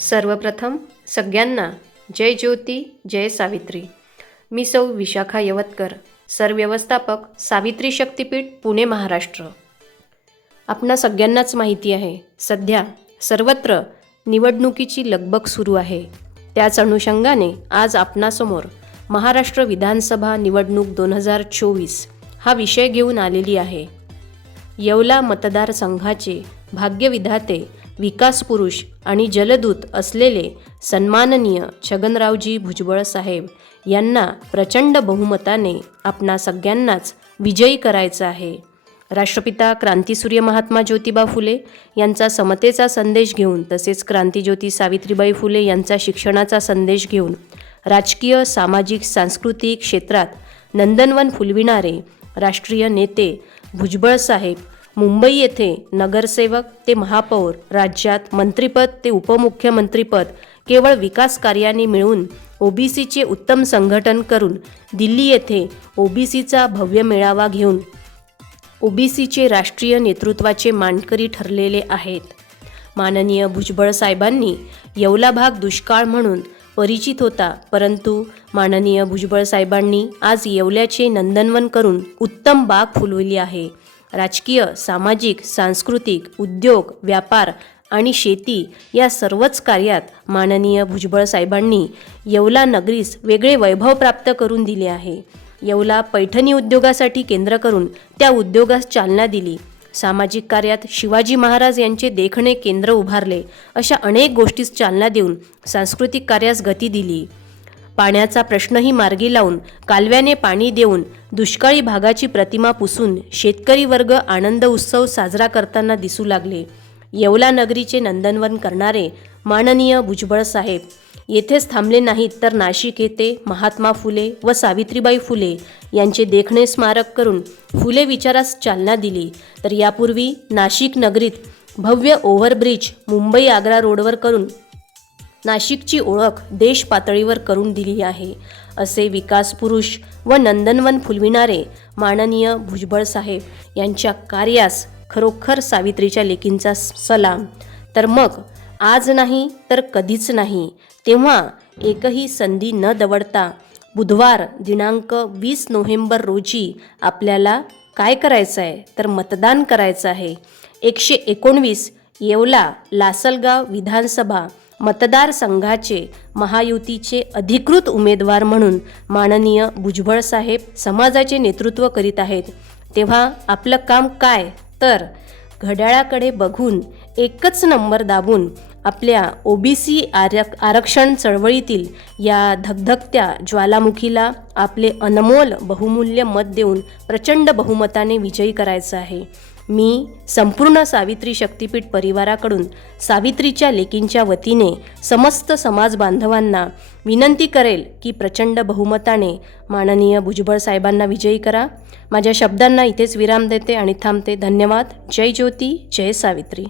सर्वप्रथम सगळ्यांना जय ज्योती जय सावित्री. मी सौ विशाखा यवतकर सरव्यवस्थापक सावित्री शक्तीपीठ पुणे महाराष्ट्र. आपणा सगळ्यांनाच माहिती आहे सध्या सर्वत्र निवडणुकीची लगबग सुरू आहे. त्याच अनुषंगाने आज आपणासमोर महाराष्ट्र विधानसभा निवडणूक दोन हजार चोवीस हा विषय घेऊन आलेली आहे. येवला मतदारसंघाचे भाग्यविधाते विकास पुरुष आणि जलदूत असलेले सन्माननीय छगनरावजी भुजबळ साहेब यांना प्रचंड बहुमताने आपणा सगळ्यांनाच विजयी करायचं आहे. राष्ट्रपिता क्रांतीसूर्य महात्मा ज्योतिबा फुले यांचा समतेचा संदेश घेऊन तसेच क्रांतीज्योती सावित्रीबाई फुले यांचा शिक्षणाचा संदेश घेऊन राजकीय सामाजिक सांस्कृतिक क्षेत्रात नंदनवन फुलविणारे राष्ट्रीय नेते भुजबळ साहेब मुंबई येथे नगरसेवक ते महापौर राज्यात मंत्रिपद ते उपमुख्यमंत्रीपद केवळ विकास कार्याने मिळून ओबीसीचे उत्तम संघटन करून दिल्ली येथे ओबीसीचा भव्य मेळावा घेऊन ओबीसीचे राष्ट्रीय नेतृत्वाचे मांडकरी ठरलेले आहेत. माननीय भुजबळ साहेबांनी येवला भाग दुष्काळ म्हणून परिचित होता परंतु माननीय भुजबळ साहेबांनी आज येवल्याचे नंदनवन करून उत्तम बाग फुलवली आहे. राजकीय सामाजिक सांस्कृतिक उद्योग व्यापार आणि शेती या सर्वच कार्यात माननीय भुजबळ साहेबांनी येवला नगरीस वेगळे वैभव प्राप्त करून दिले आहे. येवला पैठणी उद्योगासाठी केंद्र करून त्या उद्योगास चालना दिली. सामाजिक कार्यात शिवाजी महाराज यांचे देखणे केंद्र उभारले अशा अनेक गोष्टीस चालना देऊन सांस्कृतिक कार्यास गती दिली. पाण्याचा प्रश्नही मार्गी लावून कालव्याने पाणी देऊन दुष्काळी भागाची प्रतिमा पुसून शेतकरी वर्ग आनंद उत्सव साजरा करताना दिसू लागले. येवला नगरीचे नंदनवन करणारे माननीय भुजबळ साहेब येथेच थांबले नाहीत तर नाशिक येथे महात्मा फुले व सावित्रीबाई फुले यांचे देखणे स्मारक करून फुले विचारास चालना दिली. तर यापूर्वी नाशिक नगरीत भव्य ओव्हरब्रिज मुंबई आग्रा रोडवर करून नाशिकची ओळख देश पातळीवर करून दिली आहे असे विकास पुरुष व नंदनवन फुलविणारे माननीय भुजबळ साहेब यांच्या कार्यास खरोखर सावित्रीच्या लेकींचा सलाम. तर मग आज नाही तर कधीच नाही तेव्हा एकही संधी न दवडता बुधवार दिनांक वीस नोव्हेंबर रोजी आपल्याला काय करायचं आहे तर मतदान करायचं आहे. एकशे एकोणवीस येवला लासलगाव विधानसभा मतदारसंघाचे महायुतीचे अधिकृत उमेदवार म्हणून माननीय भुजबळ साहेब समाजाचे नेतृत्व करीत आहेत. तेव्हा आपलं काम काय? तर घड्याळाकडे बघून एकच नंबर दाबून आपल्या ओबीसी आरक आरक्षण चळवळीतील या धगधगत्या ज्वालामुखीला आपले अनमोल बहुमूल्य मत देऊन प्रचंड बहुमताने विजयी करायचं आहे. मी संपूर्ण सावित्री शक्तीपीठ परिवाराकडून सावित्रीच्या लेकींच्या वतीने समस्त समाज बांधवांना विनंती करेल की प्रचंड बहुमताने माननीय भुजबळ साहेबांना विजयी करा. माझ्या शब्दांना इथेच विराम देते आणि थांबते. धन्यवाद. जय ज्योती. जय सावित्री.